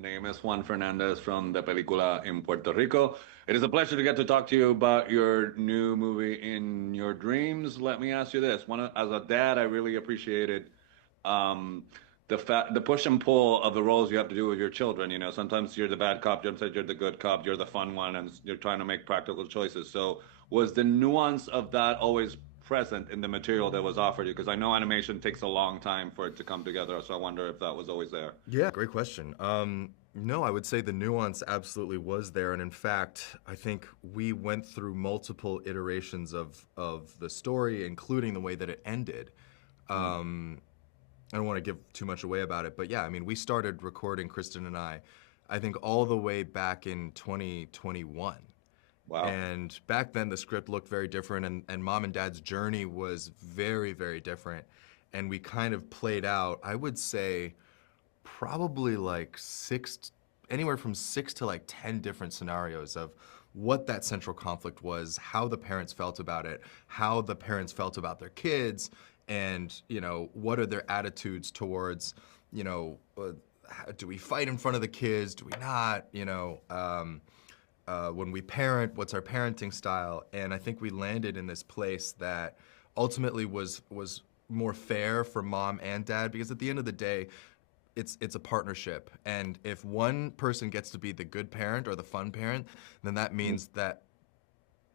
Name is Juan Fernandez from the película in Puerto Rico. It is a pleasure to get to talk to you about your new movie In Your Dreams. Let me ask you this: as a dad, I really appreciated um, the push and pull of the roles you have to do with your children. You know, sometimes you're the bad cop, sometimes you're the good cop, you're the fun one, and you're trying to make practical choices. So, was the nuance of that always present in the material that was offered you? Because I know animation takes a long time for it to come together, so I wonder if that was always there. Yeah, great question. No, I would say the nuance absolutely was there, and in fact, I think we went through multiple iterations of the story, including the way that it ended. Um, I don't want to give too much away about it, but yeah, I mean, we started recording, Kristen and I think all the way back in 2021. Wow. And back then, the script looked very different, and Mom and Dad's journey was very, very different. And we kind of played out, I would say, probably like anywhere from 6 to like 10 different scenarios of what that central conflict was, how the parents felt about it, how the parents felt about their kids, and what are their attitudes towards, do we fight in front of the kids, do we not, when we parent, what's our parenting style? And I think we landed in this place that ultimately was more fair for Mom and Dad, because at the end of the day, it's a partnership. And if one person gets to be the good parent or the fun parent, then that means that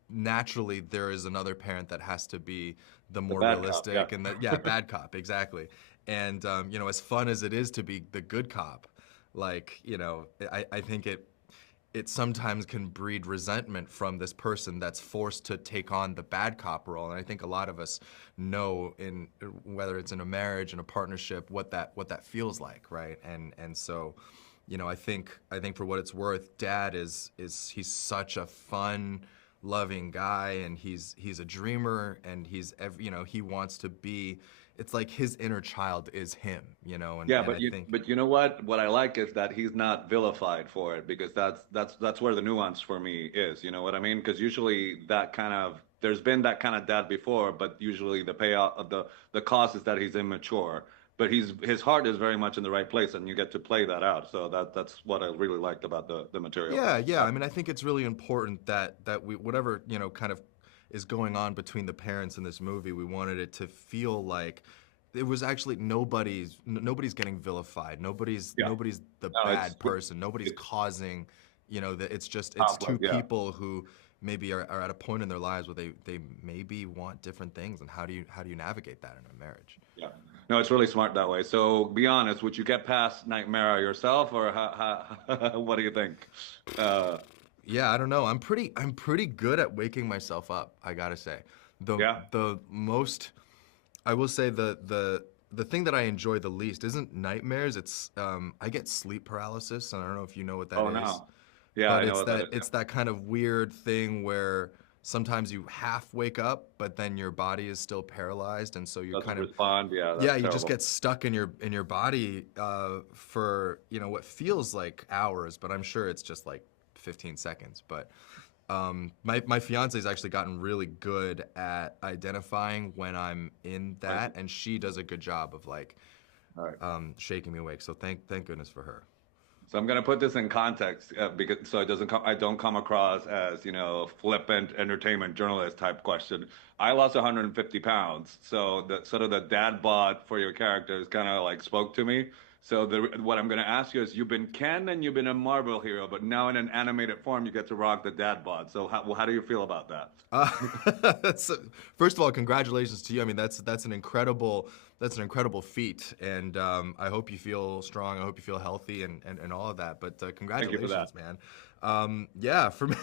naturally there is another parent that has to be the more realistic cop, and bad cop, exactly. And as fun as it is to be the good cop, like, I think it sometimes can breed resentment from this person that's forced to take on the bad cop role. And I think a lot of us know, in whether it's in a marriage, in a partnership, what that feels like, right? And so, I think for what it's worth, Dad is he's such a fun, loving guy, and he's a dreamer, and he wants to be. It's like his inner child is him, And, Yeah, and I think, but you know what? What I like is that he's not vilified for it, because that's where the nuance for me is. You know what I mean? Because usually there's been that kind of dad before, but usually the payout of the cost is that he's immature. But his heart is very much in the right place, and you get to play that out. So that's what I really liked about the material. Yeah. I mean, I think it's really important that we, whatever, kind of is going on between the parents in this movie, we wanted it to feel like it was actually nobody's getting vilified. Nobody's Yeah. the No, bad person. Nobody's it's causing, that it's two complex. Yeah. people who maybe are at a point in their lives where they maybe want different things, and how do you navigate that in a marriage? Yeah. No, it's really smart that way. So be honest, would you get past Nightmare yourself, or what do you think? Uh, Yeah, I don't know. I'm pretty good at waking myself up, I gotta say. yeah. The most, I will say, the thing that I enjoy the least isn't nightmares. It's I get sleep paralysis, and I don't know if you know what that Oh is. no. Yeah, But I know what that is. it's that kind of weird thing where sometimes you half wake up, but then your body is still paralyzed, and so you're Doesn't kind of, respond. Yeah, that's yeah, you just terrible. get stuck in your body for what feels like hours, but I'm sure it's just like 15 seconds. But my fiance's actually gotten really good at identifying when I'm in that, and she does a good job of like All right. shaking me awake. So thank goodness for her. So I'm gonna put this in context, because so it doesn't come, I don't come across as flippant entertainment journalist type question. I lost 150 pounds, so the sort of the dad bod for your characters kind of like spoke to me. So what I'm gonna ask you is, you've been Ken and you've been a Marvel hero, but now in an animated form, you get to rock the dad bod. So how do you feel about that? Uh, First of all, congratulations to you. I mean, that's an incredible feat, and I hope you feel strong. I hope you feel healthy, and all of that. But Thank you for that. congratulations, man. Yeah, for me,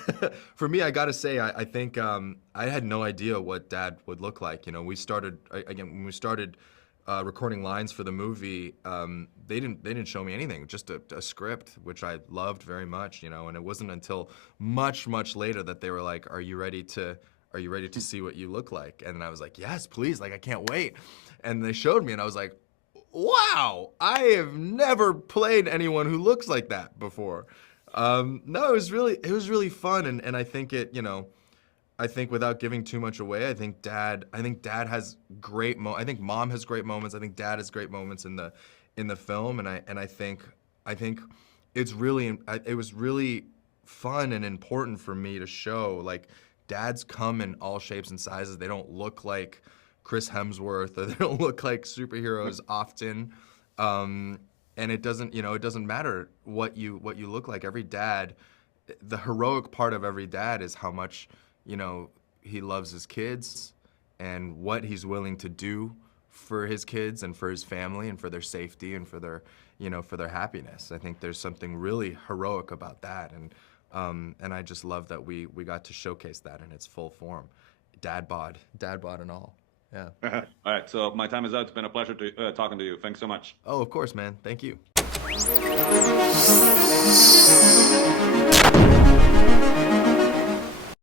for me, I gotta say, I think I had no idea what Dad would look like. We started again when we started recording lines for the movie. They didn't show me anything, just a script, which I loved very much. And it wasn't until much later that they were like, "Are you ready to see what you look like?" And I was like, "Yes, please! Like, I can't wait." And they showed me, and I was like, "Wow! I have never played anyone who looks like that before." No, it was really fun, and I think it I think without giving too much away, I think dad has I think mom has great moments. I think dad has great moments in the film, and I think it's really it was really fun and important for me to show, like, dads come in all shapes and sizes. They don't look like Chris Hemsworth, or they don't look like superheroes often. And it doesn't, it doesn't matter what you look like. Every dad, the heroic part of every dad is how much, he loves his kids and what he's willing to do for his kids and for his family and for their safety and for their, for their happiness. I think there's something really heroic about that, and I just love that we got to showcase that in its full form, dad bod and all. Yeah. All right, so my time is out. It's been a pleasure to talking to you. Thanks so much. Oh, of course, man. Thank you.